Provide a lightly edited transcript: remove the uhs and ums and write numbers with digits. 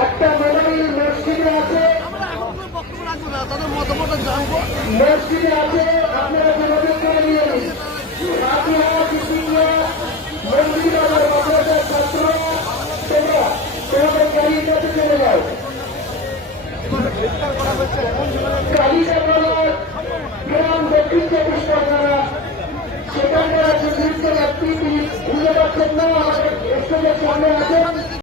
একটা মেলারি মসজিদে আছে, মসজিদে আছে, আপনারা যোগাযোগ করে নিয়ে নিন।